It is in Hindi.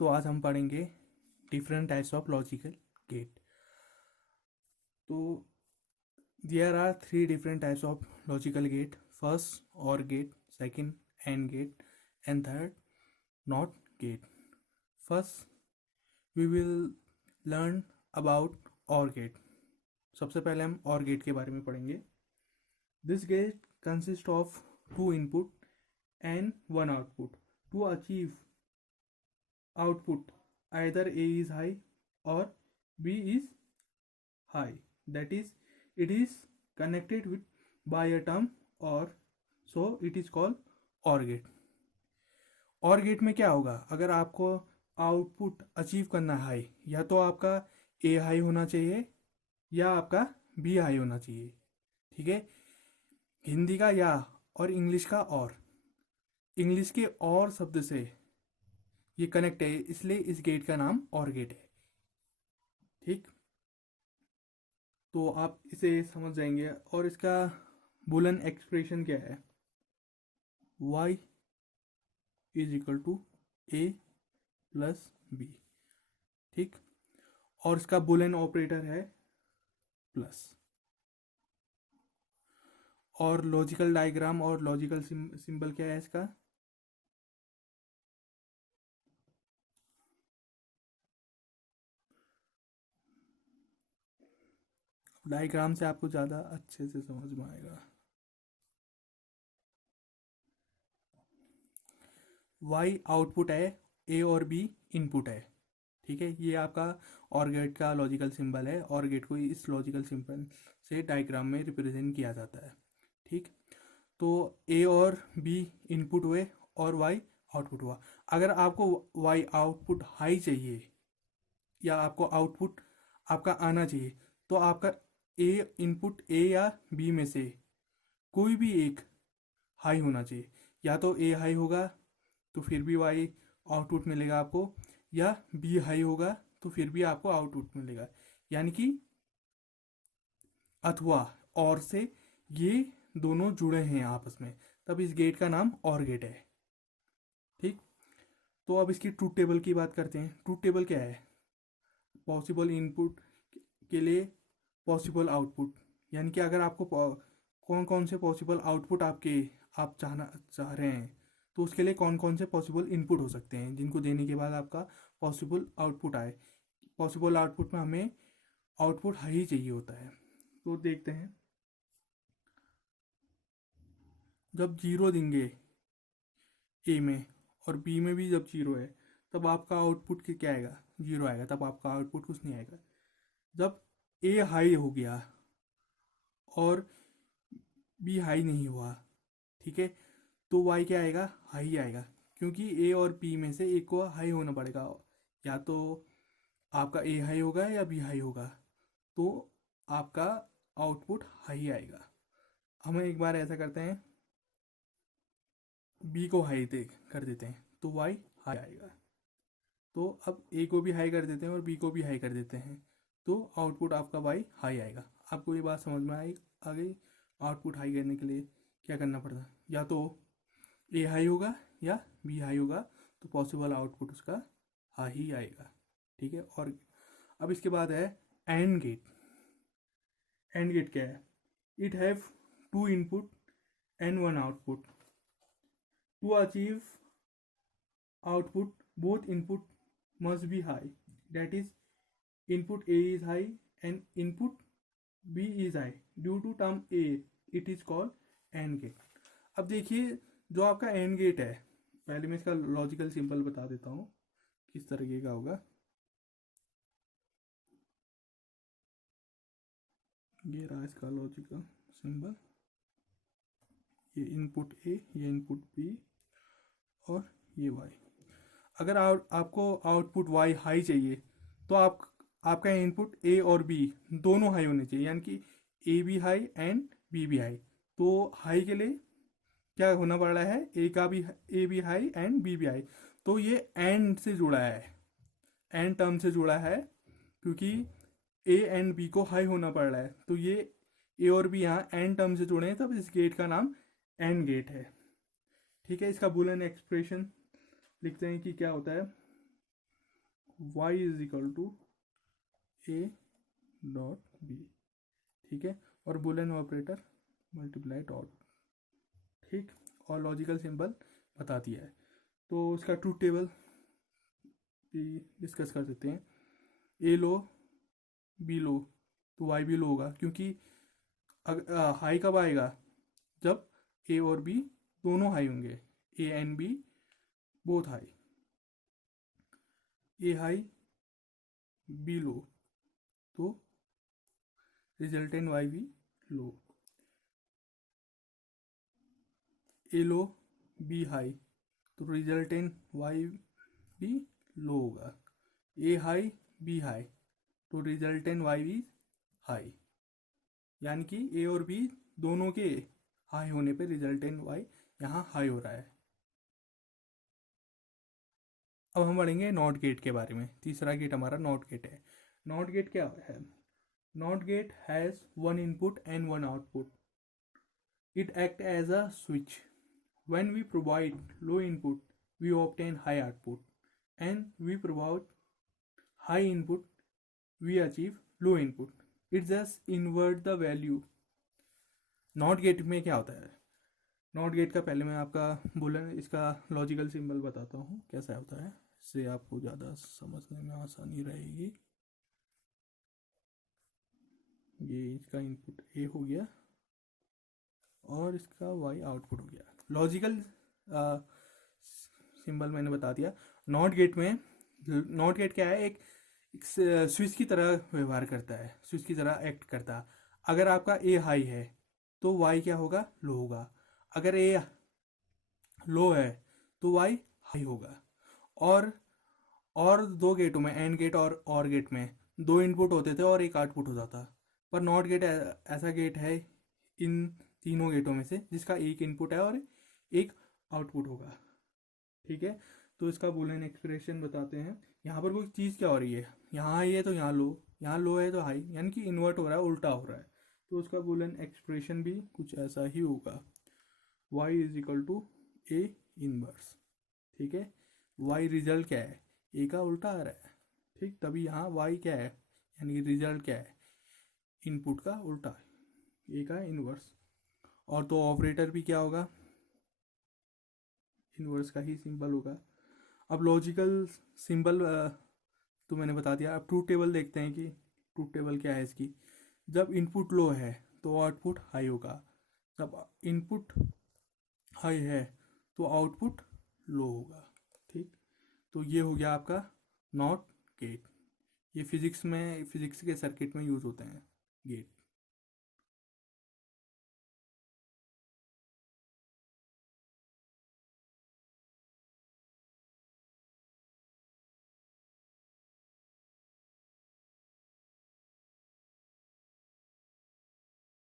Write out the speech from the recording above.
तो आज हम पढ़ेंगे different types of logical gate. तो there are three different types of logical gate. First OR gate, second AND gate, and third NOT gate. First we will learn about OR gate. सबसे पहले हम और गेट के बारे में पढ़ेंगे। This gate consist of two input and one output. To achieve output, either A is high or B is high, that is it is connected with by a term, or so it is called OR gate. OR gate में क्या होगा, अगर आपको आउटपुट अचीव करना है हाई, या तो आपका A हाई होना चाहिए या आपका B हाई होना चाहिए। ठीक है, हिंदी का या और इंग्लिश का और। इंग्लिश के और शब्द से ये कनेक्ट है, इसलिए इस गेट का नाम और गेट है। ठीक, तो आप इसे समझ जाएंगे। और इसका बुलन एक्सप्रेशन क्या है, y is equal to a plus b. ठीक, और इसका बुलन ऑपरेटर है प्लस। और लॉजिकल डायग्राम और लॉजिकल सिंबल क्या है इसका, डायग्राम से आपको ज़्यादा अच्छे से समझ में आएगा। y आउटपुट है, a और b इनपुट है। ठीक है, ये आपका और गेट का लॉजिकल सिंबल है। और गेट को इस लॉजिकल सिंबल से डायग्राम में रिप्रेजेंट किया जाता है। ठीक, तो a और b इनपुट हुए और y आउटपुट हुआ। अगर आपको y आउटपुट हाई चाहिए या आपको आउटपुट आपका आना चाहिए, तो आपका इनपुट a या b में से कोई भी एक हाई होना चाहिए। या तो a हाई होगा तो फिर भी y आउटपुट मिलेगा आपको, या b हाई होगा तो फिर भी आपको आउटपुट मिलेगा। यानी कि अथवा और से ये दोनों जुड़े हैं आपस में, तब इस गेट का नाम और गेट है। ठीक, तो अब इसकी ट्रूथ टेबल की बात करते हैं। ट्रूथ टेबल क्या है, पॉसिबल इनपुट के लिए पॉसिबल आउटपुट। यानी कि अगर आपको कौन कौन से पॉसिबल आउटपुट आप चाह रहे हैं, तो उसके लिए कौन कौन से पॉसिबल इनपुट हो सकते हैं, जिनको देने के बाद आपका पॉसिबल आउटपुट आए। पॉसिबल आउटपुट में हमें आउटपुट हाई चाहिए होता है। तो देखते हैं, जब जीरो देंगे ए में और बी में भी जब जीरो है, तब आपका आउटपुट क्या आएगा, जीरो आएगा। तब आपका आउटपुट कुछ नहीं आएगा। जब ए हाई हो गया और बी हाई नहीं हुआ, ठीक है, तो वाई क्या आएगा, हाई आएगा। क्योंकि ए और बी में से एक को हाई होना पड़ेगा। या तो आपका ए हाई होगा या बी हाई होगा, तो आपका आउटपुट हाई आएगा। हम एक बार ऐसा करते हैं, बी को हाई कर देते हैं, तो वाई हाई आएगा। तो अब ए को भी हाई कर देते हैं और बी को भी हाई कर देते हैं, तो आउटपुट आपका वाई हाई आएगा। आपको ये बात समझ में आ गई। आउटपुट हाई करने के लिए क्या करना पड़ता है, या तो ए हाई होगा या बी हाई होगा, तो पॉसिबल आउटपुट उसका हाई ही आएगा। ठीक है, और अब इसके बाद है एंड गेट। एंड गेट क्या है, it have two input and one output. To achieve output, both input must be high, that is input A is high and input B is high. Due to term A it is called AND gate. अब देखिए, जो आपका AND gate है, पहले मैं इसका लॉजिकल सिंबल बता देता हूँ किस तरीके का होगा। ये रहा इसका लॉजिकल सिंबल, ये इनपुट A, ये इनपुट B और ये Y। अगर आपको आउटपुट y हाई चाहिए, तो आपका इनपुट a और b दोनों हाई होने चाहिए। यानी कि a भी हाई एंड b भी हाई। तो हाई के लिए क्या होना पड़ रहा है, a भी हाई एंड b भी हाई। तो ये एंड से जुड़ा है, एंड टर्म से जुड़ा है, क्योंकि a एंड b को हाई होना पड़ रहा है। तो ये a और b यहाँ एंड टर्म से जुड़े हैं, तब इस गेट का नाम एंड गेट है। ठीक है, इसका बुलियन एक्सप्रेशन लिखते हैं कि क्या होता है, y is equal to a dot b, ठीक है, और बुलियन ऑपरेटर मल्टीप्लाई डॉट, ठीक, और लॉजिकल सिंबल बता दिया है। तो उसका ट्रूथ टेबल भी डिस्कस कर देते हैं। ए लो बी लो, तो वाई भी लो होगा, क्योंकि हाई कब आएगा, जब ए और बी दोनों हाई होंगे, A and B both high. A high B low, तो रिजल्टेंट वाई भी low. A low B high, तो रिजल्टेंट वाई भी लो होगा। ए हाई बी हाई, तो रिजल्टेंट वाई भी हाई, यानी कि ए और बी दोनों के हाई होने पे रिजल्टेंट वाई यहाँ हाई हो रहा है। अब हम पढ़ेंगे नॉट गेट के बारे में। तीसरा गेट हमारा नॉट गेट है। नॉट गेट क्या है? Not gate has one input and one output. It acts as a switch. When we provide low input, we obtain high output, and we provide high input, we achieve low input. It just invert the value. Not gate में क्या होता है? नॉट गेट का पहले मैं आपका बोला इसका लॉजिकल सिंबल बताता हूँ कैसा होता है, इससे आपको ज़्यादा समझने में आसानी रहेगी। ये इसका इनपुट ए हो गया और इसका वाई आउटपुट हो गया। लॉजिकल सिंबल मैंने बता दिया। नॉट गेट में, नॉट गेट क्या है, एक स्विच की तरह व्यवहार करता है, स्विच की तरह एक्ट करता है। अगर आपका ए हाई है तो वाई क्या होगा? लो होगा। अगर ए लो है तो वाई हाई होगा। और दो गेटों में, एंड गेट और गेट में दो इनपुट होते थे और एक आउटपुट होता था। पर नॉट गेट ऐसा गेट है इन तीनों गेटों में से जिसका एक इनपुट है और एक आउटपुट होगा, ठीक है। तो इसका बुलियन एक्सप्रेशन बताते हैं। यहाँ पर कोई चीज़ क्या हो रही है, यहाँ हाई है तो यहाँ लो, यहाँ लो है तो हाई, यानी कि इन्वर्ट हो रहा है, उल्टा हो रहा है। तो उसका बुलियन एक्सप्रेशन भी कुछ ऐसा ही होगा, y is equal to A inverse, ठीक है। y रिजल्ट क्या है? ए का उल्टा आ रहा है, ठीक, तभी यहाँ y क्या है, यानी कि रिजल्ट क्या है? इनपुट का उल्टा, ए का इनवर्स। और तो ऑपरेटर भी क्या होगा? इनवर्स का ही सिंबल होगा। अब लॉजिकल सिंबल तो मैंने बता दिया। अब ट्रूथ टेबल देखते हैं कि ट्रूथ टेबल क्या है इसकी। जब इनपुट लो है तो आउटपुट हाई होगा, जब इनपुट हाई है तो आउटपुट लो होगा, ठीक। तो ये हो गया आपका नॉट गेट। ये फिजिक्स के सर्किट में यूज़ होते हैं गेट।